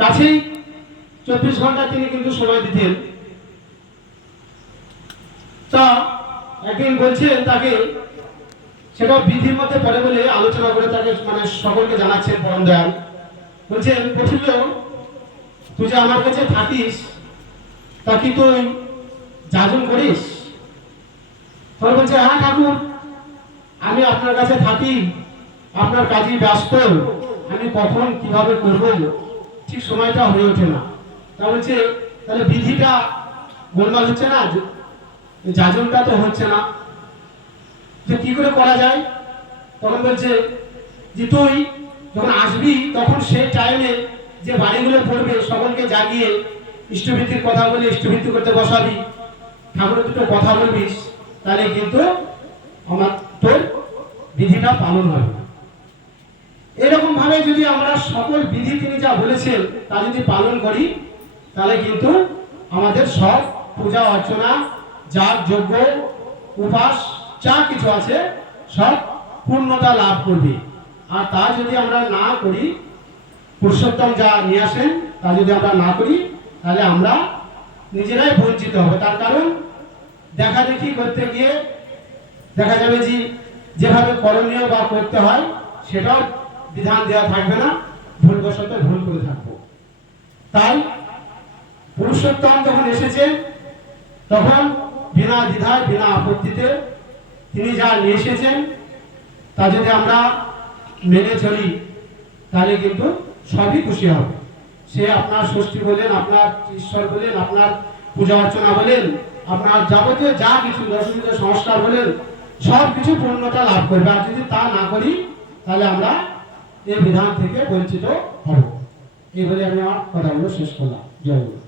কাছেই 24 ঘন্টা তিনি কিন্তু সময় দিতেন। তা একদিন বলছেন তাকে, সেটা বিধির মধ্যে পড়ে বলে আলোচনা করে তাকে মানে সকলকে জানাচ্ছেন পরম দয়াল। বলছেন, প্রফুল্ল, তুই যে আমার কাছে থাকিস তা কি তুই যাজন করিস? তখন বলছে, হ্যাঁ ঠাকুর, আমি আপনার কাছে থাকি, আপনার কাজে ব্যস্ত, আমি কখন কিভাবে করবো ঠিক সময়টা হয়ে ওঠে না। তা বলছে, তাহলে বিধিটা গোলমাল হচ্ছে না, যাজনটা তো হচ্ছে না, যে কি করে করা যায়? তখন বলছে যে তুই যখন আসবি তখন সেই টাইমে যে বাড়িগুলো পড়বে সকলকে জাগিয়ে ইষ্টভিত্তির কথা বলে ইষ্টভিত্তি করতে বসাবি, ঠাকুরের দুটো কথা বলবিস, তাহলে কিন্তু আমার তোর বিধিটা পালন হবে। এরকম ভাবে যদি আমরা সকল বিধি তিনি যা বলেছেন তা যদি পালন করি, তাহলে কিন্তু আমাদের সব পূজা অর্চনা, যাগ যজ্ঞ উপাস যা কিছু আছে সব পূর্ণতা লাভ করবে। আর তা যদি আমরা না করি, পুরুষোত্তম যা নিয়ে আসেন তা যদি আমরা না করি, তাহলে আমরা নিজেরাই বঞ্চিত হব। তার কারণ দেখা দেখি করতে গিয়ে দেখা যাবে যে যেভাবে করণীয় বা করতে হয় সেটাও বিধান দেওয়া থাকবে না, ভুলবশত ভুল করে থাকবো। তাই পুরুষোত্তম যখন এসেছেন তখন বিনা দ্বিধায় বিনা আপত্তিতে তিনি যা নিয়ে এসেছেন তা যদি আমরা মেনে চলি, তাহলে কিন্তু সবই খুশি হবে। সে আপনার ষষ্ঠী বলেন, আপনার ঈশ্বর বলেন, আপনার পূজা অর্চনা বলেন, আপনার যাবতীয় যা কিছু দর্শনীয় সংস্কার বলেন, সব কিছু পূর্ণতা লাভ করবে। আর যদি তা না করি, তাহলে আমরা এই বিধান থেকে বঞ্চিত হব। এই বলে আমি আমার কথাগুলো শেষ করলাম। জয় গুরু।